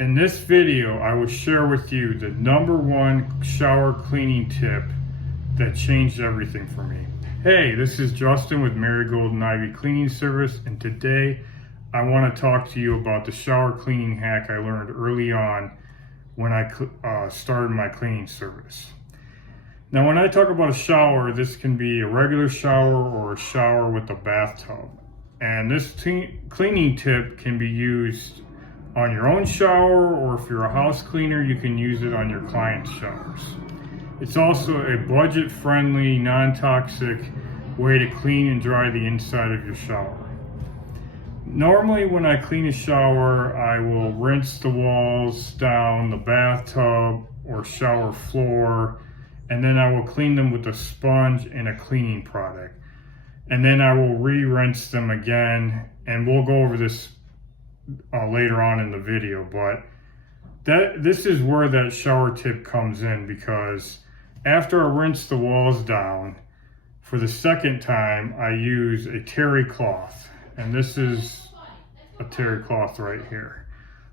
In this video, I will share with you the #1 shower cleaning tip that changed everything for me. Hey, this is Justin with Marigold and Ivy Cleaning Service, and today I want to talk to you about the shower cleaning hack I learned early on when I started my cleaning service. Now, when I talk about a shower, this can be a regular shower or a shower with a bathtub. And this cleaning tip can be used on your own shower, or if you're a house cleaner, you can use it on your client's showers. It's also a budget-friendly, non-toxic way to clean and dry the inside of your shower. Normally, when I clean a shower, I will rinse the walls down, the bathtub or shower floor, and then I will clean them with a sponge and a cleaning product. And then I will re-rinse them again, and we'll go over this later on in the video, but this is where that shower tip comes in, because after I rinse the walls down, for the second time, I use a terry cloth, and this is a terry cloth right here.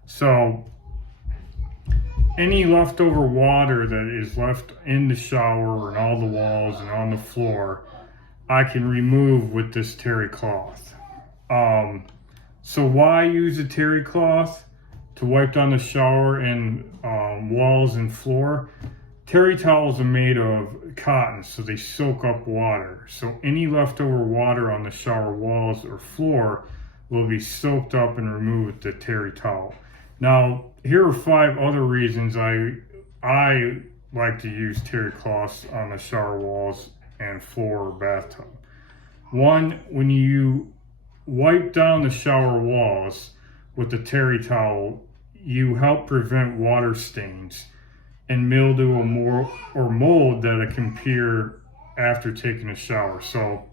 So any leftover water that is left in the shower and all the walls and on the floor, I can remove with this terry cloth. So why use a terry cloth? To wipe down the shower and walls and floor. Terry towels are made of cotton, so they soak up water. So any leftover water on the shower walls or floor will be soaked up and removed with the terry towel. Now, here are 5 other reasons I like to use terry cloths on the shower walls and floor or bathtub. 1, when you wipe down the shower walls with the terry towel, you help prevent water stains and mildew or mold that can appear after taking a shower. So,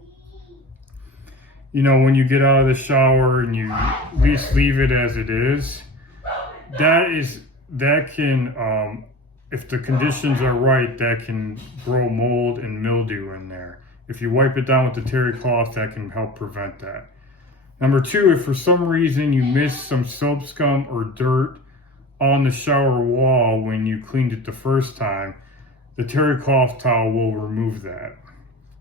you know, when you get out of the shower and you at least leave it as it is, that can, if the conditions are right, that can grow mold and mildew in there. If you wipe it down with the terry cloth, that can help prevent that. Number 2, if for some reason you missed some soap scum or dirt on the shower wall when you cleaned it the first time, the terry cloth towel will remove that.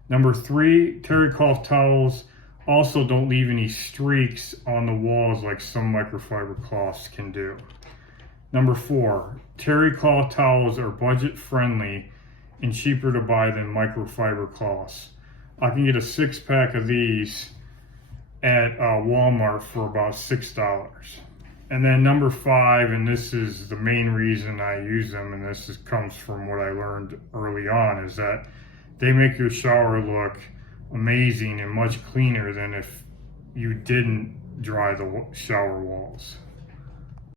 Number 3, terry cloth towels also don't leave any streaks on the walls like some microfiber cloths can do. Number 4, terry cloth towels are budget friendly and cheaper to buy than microfiber cloths. I can get a 6-pack of these at Walmart for about $6. And then number 5, and this is the main reason I use them, and this comes from what I learned early on, is that they make your shower look amazing and much cleaner than if you didn't dry the shower walls.